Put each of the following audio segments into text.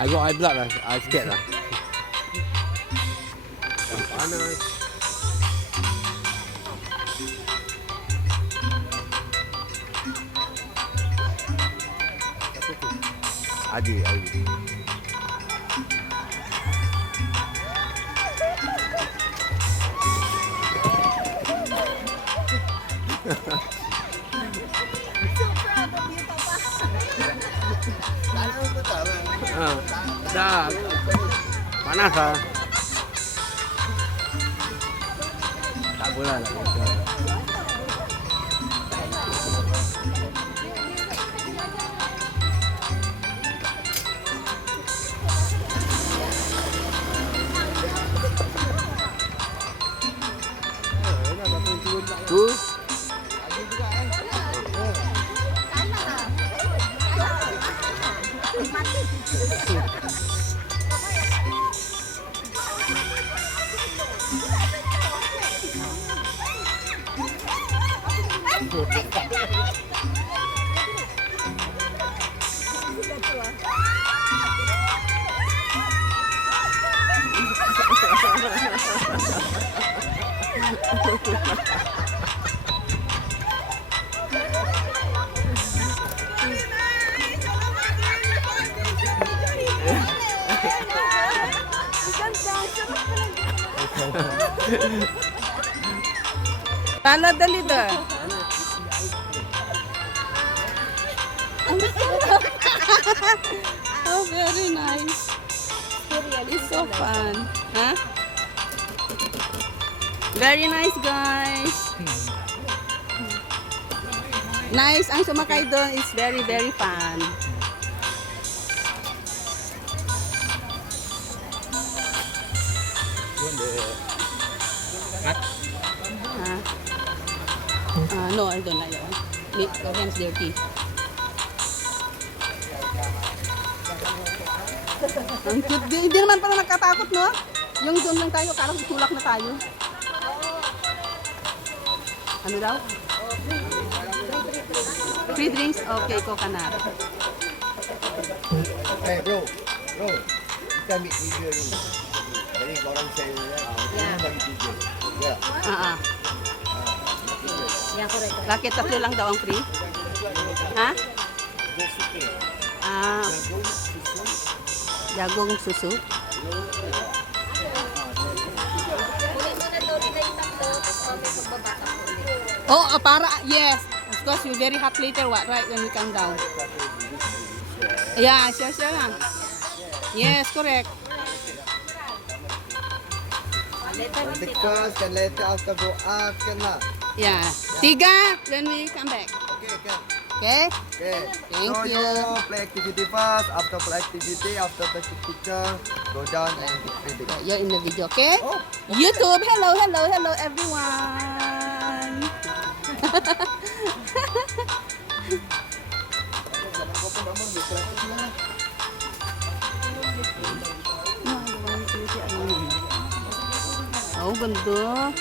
I got eye blood lah. I scared lah. Panas. Adi. Dah. Panas lah. Tak boleh lah. Tu. Tala dali da. Oh, very nice. It's so fun. Huh? Very nice, guys. Nice. Ang sumakay doon is very, very fun. No, I don't like that one. Your hands dirty. Ang cute. Hindi naman pala nagkatakot, no? Yung doon lang tayo, karang tulak na tayo. Ano daw? Free drinks? Okay, coconut. Hey bro, kita ambil video ni. Jadi korang share ya. Bagi video. Ya. Yeah, correct. Bakit tatlo lang daw ang free? Ha? Jagong susu. Oh, para, yes. Of course, you're very hot later, what, right, when you come down. Yeah, share lang. Yes, correct. Because can later after go up can lah. Yeah. 3, then we come back. Okay, can. Okay? Okay. Thank so you. play activity first. After play activity, after take picture, go down and take video. You're in the video, okay? Oh. YouTube, hello everyone. Oh, ganda.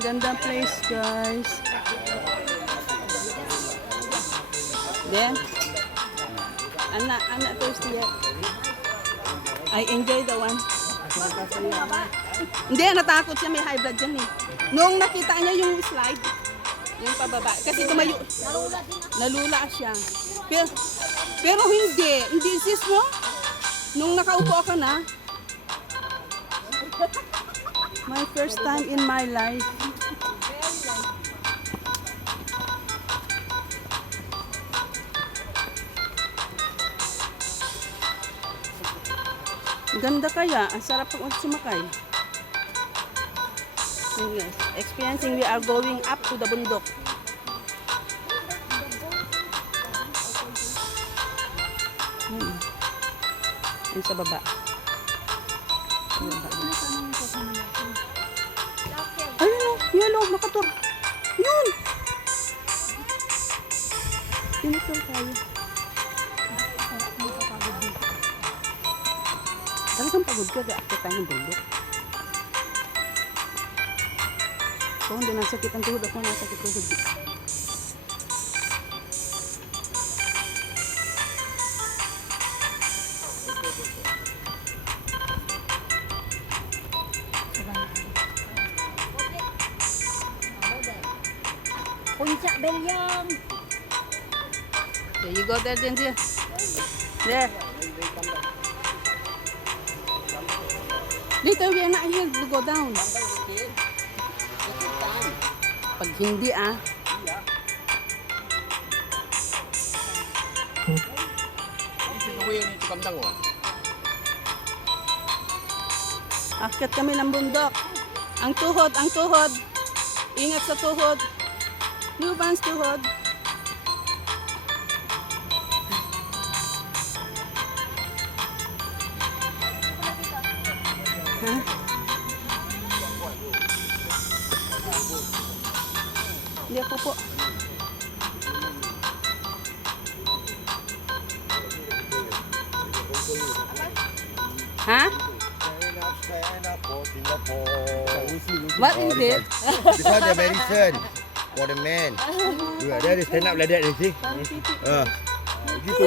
Ganda place, guys. Then, I'm not thirsty yet. I enjoy the one. Hindi, natakot siya. May high blood dyan eh. Nung nakita niya yung slide, yung pababa. Kasi tumayo. Nalula siya. Pero hindi. Hindi sis mo. Nung nakaupo ako na. My first time in my life. Ganda kaya. Ang sarap pag sumakay. Yes. Experiencing, we are going up to the bundok. Yung sa baba. Ayun o, yellow, makator. Yun! Pinator tayo. Talagang pagod ka, ga-akit tayo ng bundok. So, hindi nasakit ang tuhod ako, nasakit tuhod. Bincak Belyong. There you go there, then there. There. Later we are not here to go down. Pag hindi Akyat kami ng bundok. Ang tuhod, ang tuhod. Ingat sa tuhod. Lubans tuhod. Ha? Hindi ako po. Ha? Stand up for Singapore. What is it? This one the medicine for the man. Yeah, they stand up like that, you see. Gitu,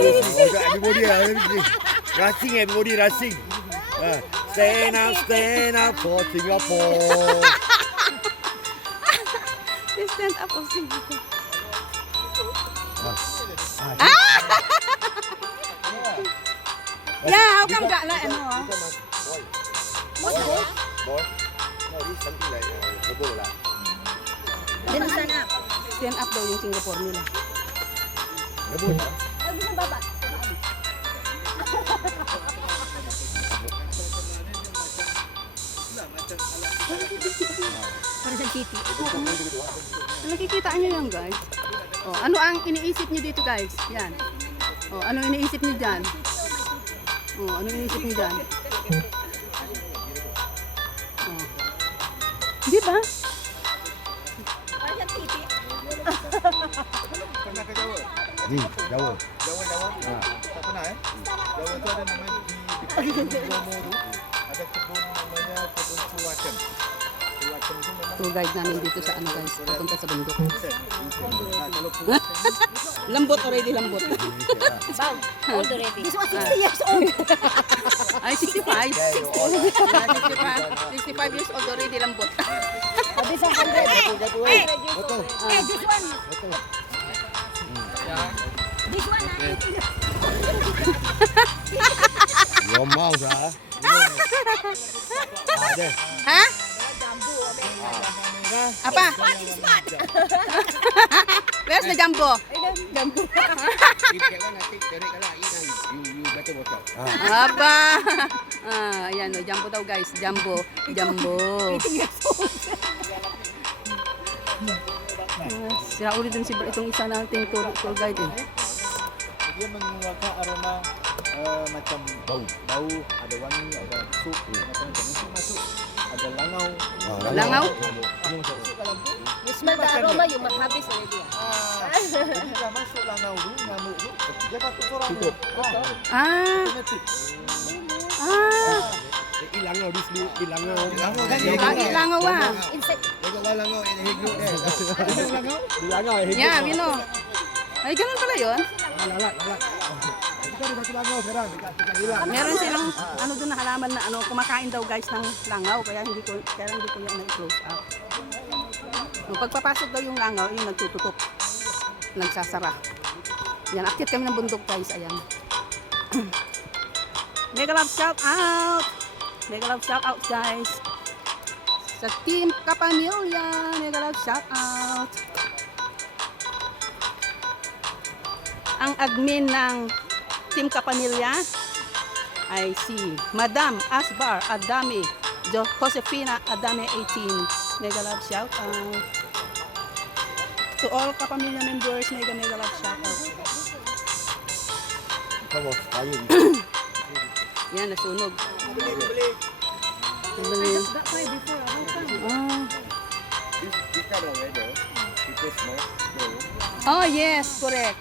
everybody, rushing, everybody rushing. Stand up for Singapore. They stand up for Singapore. Yeah, how come got like ano? Boy, no, this is something like bobo lah. Then stand up. Stand up daw yung Singapore nila. Bobo lah. Huwag mo baba. Para sa titi. Nakikita niyo yan, guys. Oh, ano ang iniisip niyo dito, guys? Yan. Oh, ano iniisip niyo diyan? Oh, ano iniisip niyo diyan? Oh. Di ba? Para sa titi. Pernah ke Jawa? Jawa. Jawa. Tak pernah Jawa tu ada nama di Bromo tu. Ada kebun namanya kebun Suwacem. Suwacem tu memang Tour guide namin dito sa ano, guys, papunta sa bundok. kalau Lambot already, lambot. Bang, old already. This was 60 years old. Ay, 65. 65 years old already, lambot. This is 100. betul. This one. This one, 80 years. Your mouth Ada. Ha? Apa? Where's the jumbo? Jambu. Aba. Ayan o, jumbo daw guys. Jumbo. Jumbo. Sira ulit din si itong isa nating tour guide eh. Dia mengeluarkan aroma macam bau, ada wangi, ada sup, macam itu masuk, ada langau. Langaw? You smell the aroma, you must have this already. Jadi dah masuk langau tu, nyamuk tu, dia tak tutup tutup. Ah. Ah. Ilangau di sini, ilangau. Langau kan? Langaw ah. Insect. Tengok langau in the group there. Ilangau. Yeah, you know. Ay, ganun pala yun. Lalat. Kita di batu langau sekarang dekat hilang. Meron silang ano doon na halaman na ano, kumakain daw guys ng langaw kaya hindi ko yan na-close up. Nung pagpapasok daw yung langaw, yung nagtututok. Nagsasara. Yan, akit kami ng bundok guys, ayan. Mega love shout out! Mega love shout out guys! Sa Team Kapamilya, mega love shout out! Ang admin ng Team Kapamilya ay si Madam Asbar Adame, Josefina Adame 18. Mega love shout out. To all Kapamilya members, mega love shout out. Come on, ayo. Yan, nasunog. Nabili. That way before, This kind of weather, people smoke. Oh, yes, correct.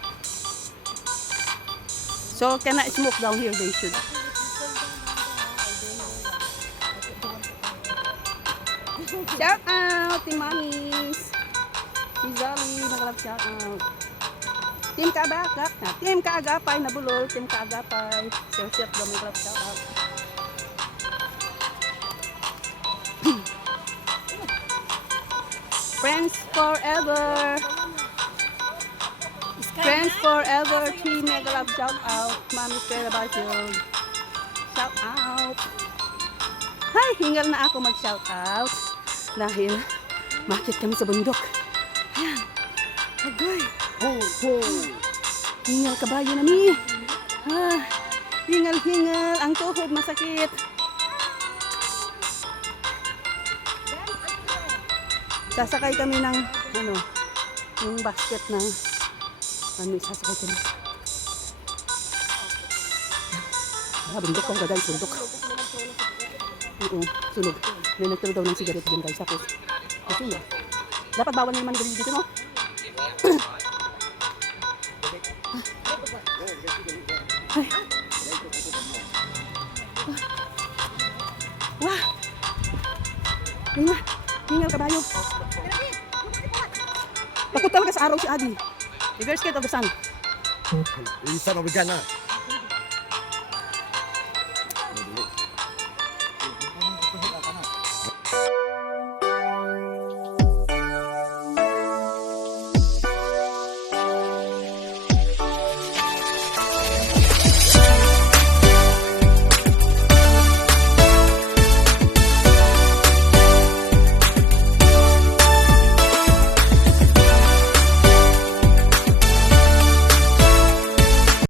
So, cannot smoke down here, they should. Shout out, Team Mamis. Si Zali, nagalap shout out. Team Kaagapay, Team Kaagapay, nabulol, Team Kaagapay. Sir Chef, daw nagalap shout out. Friends forever. Friends forever, Team Mega Love, shout out. Mami, care about you. Shout out. Hay, hingal na ako mag-shout out. Dahil, makit kami sa bundok. Ayan. Agoy. Hingal kabayo na mi. Hingal-hingal. Ang tuhod masakit. Sasakay kami ng, yung basket na, sasakay kami. Bundok ko guys, bundok. Oo, sunog. May nagturo daw ng sigaret dyan guys. Tapos, sunog. Dapat bawal na naman dito, no? Ay. Wah! Hingal kabayo. Takot talaga sa araw si Adi. The girl scared of the sun. Son of a gun,